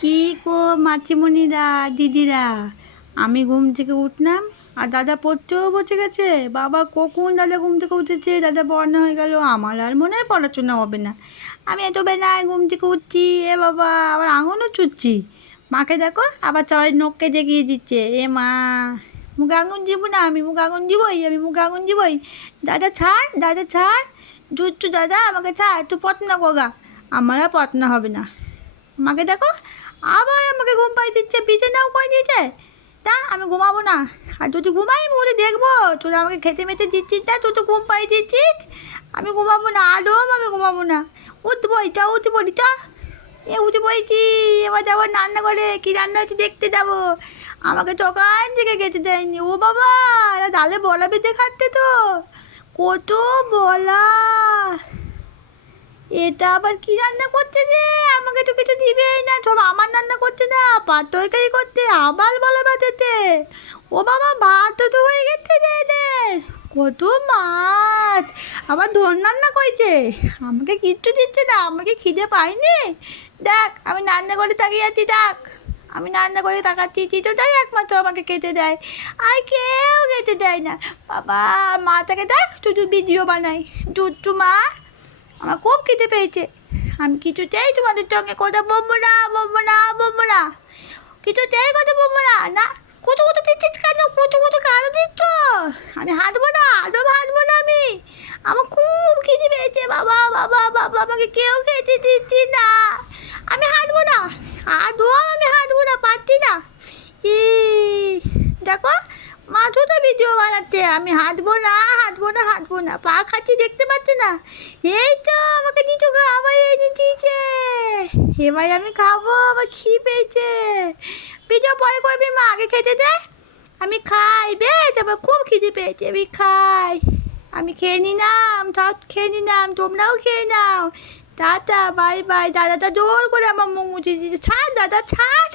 কি গো মাচিমণিরা, দিদিরা, আমি ঘুম থেকে উঠলাম আর দাদা পড়তেও বসে গেছে। বাবা কখন দাদা ঘুম থেকে উঠেছে, দাদা পড়ানো হয়ে গেল, আমার আর মনে হয় পড়াশোনা হবে না। আমি এত বেলায় ঘুম থেকে উঠছি, এ বাবা আবার আঙুলও চুচ্ছি। মাকে দেখো আবার সবাই নখকে জেগিয়ে দিচ্ছে। এ মা, মুখে আঙুন দিব না, আমি মুখে আঙুন দিবই, আমি মুখে আঙুন দিবই। দাদা ছাড়, দাদা ছাড়, জুচ্ছু দাদা আমাকে ছাড়, তুই পটনা কোগা, আমার আর পটনা হবে না। মাকে দেখো আবার আমাকে ঘুম পাই দিচ্ছে, বিছানাও করে দিয়েছে। তা আমি ঘুমাবো না, আর যদি ঘুমাই মরে দেখবো তোরা আমাকে খেতে মেতে দিচ্ছিস না, তুই তো ঘুম পাই দিচ্ছিস। আমি ঘুমাবো না, আদম আমি ঘুমাবো না। উঠবই, চ উঠে পড়ি, চ। উঠে পড়েছি, এবার যাবো রান্না করে, কী রান্না হচ্ছে দেখতে যাবো। আমাকে তো ওখান থেকে খেতে দেয়নি। ও বাবা, এরা ডালে বলা বেঁধে খাচ্ছে তো, কত বলা। এটা আবার কি রান্না করছে যে, আমাকে তো কিছু দিবেই না, সব আমার রান্না করছে না, পাত তরকারি করতে আবার বলা বাঁধাতে। ও বাবা, ভাতও তো হয়ে গেছে রে এদের, কত মাছ, আবার ধন রান্না করেছে, আমাকে কিচ্ছু দিচ্ছে না, আমাকে খিদে পাইনি। দেখ আমি রান্না করে তাকিয়ে আছি, দেখ আমি রান্না করে তাকাচ্ছি, চিচোটাই একমাত্র আমাকে খেতে দেয়, আর কেউ খেতে দেয় না। বাবা, মাটাকে দেখ শুধু ভিডিও বানাই, দুষ্টু মা। আমার খুব খিদে পেয়েছে, আমি কিছুতেই তোমাদের সঙ্গে কথা বলবো না, বলবো না, বলবো না, কিছুতেই কথা বলবো না। না, কুচু কুচু দিচ্ছিস কেন, কুচু কুচু কেন দিচ্ছ? আমি হাঁটবো না, আদৌ হাঁটবো না আমি। আমার খুব খিদে পেয়েছে, বাবা বাবা বাবা, আমাকে কেউ খেতে দিচ্ছি না, আমি হাঁটবো না, আদৌ আমি হাঁটবো না, পারছি না। ই দেখো, মা শুধু ভিডিও বানাচ্ছে, আমি হাঁটবো না, হাঁটবো না, হাঁটবো না, পা খাচ্ছি দেখতে পাচ্ছি না। এই তো আমাকে দিচ্ছ, আবার এনে দিয়েছে, এবার আমি খাবো, আবার খেয়ে পেয়েছে। ভিডিও পরে করবি মা, আগে খেতে দে। আমি খাই বেশ, আমার খুব খিদে পেয়েছে, আমি খাই। আমি খেয়ে নিলাম, সব খেয়ে নিলাম, তোমরাও খেয়ে নাও। Tata, bye bye. দাদাটা জোর করে আমার মুখ মুছিয়ে দিয়েছে, ছাড় দাদা ছাড়।